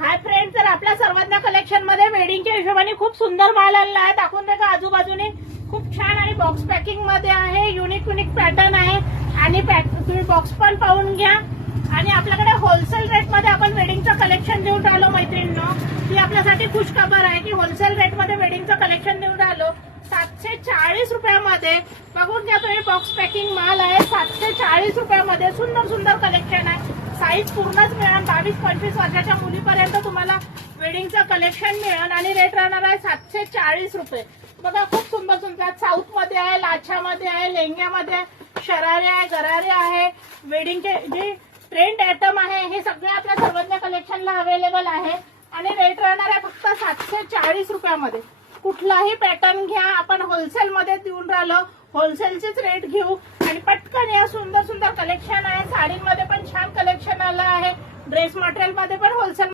Hi friend, तर आपल्या सर्वज्ञ कलेक्शन मध्ये वेडिंगच्या हिशोबाने खूप सुंदर माल आणला आहे. दाखवून दे का आजूबाजूने खूप छान आणि बॉक्स पॅकिंग मध्ये आहे. युनिक पॅटर्न आहे आणि तुम्ही बॉक्स पण पाहून घ्या. आणि आपल्याकडे होलसेल रेट मध्ये आपण वेडिंगचं कलेक्शन देऊन राहिलो मैत्रिणींनो. ती आपल्यासाठी खुश खबर आहे की होलसेल रेट मध्ये वेडिंगचं कलेक्शन देऊन राहिलो 740 रुपयामध्ये. बघून घ्या तुम्ही, बॉक्स पॅकिंग माल आहे. 740 रुपयामध्ये सुंदर कलेक्शन आहे. साईज पूर्णच मिळेल. 22-25 वर्षाच्या मुलीपर्यंत तुम्हाला वेडिंगचं कलेक्शन मिळेल आणि रेट राहणार आहे 740 रुपये. बघा खूप सुंदर साऊथ मध्ये आहे, लाछामध्ये आहे, लेंग्यामध्ये, शरारे आहे, गरारे आहे. वेडिंगचे जे ट्रेंड आयटम आहे हे सगळे आपल्या सर्वज्ञ कलेक्शनला अवेलेबल आहे आणि रेट राहणार आहे फक्त 740 रुपयामध्ये. कुठलाही पॅटर्न घ्या, आपण होलसेल मध्ये देऊन राहिलो. होलसेलचेच रेट घेऊ आणि पटकन या सुंदर कलेक्शन आहे. साडीमध्ये पण छान कलेक्शन आलं आहे. ड्रेस मटेरियल मध्ये पण होलसेल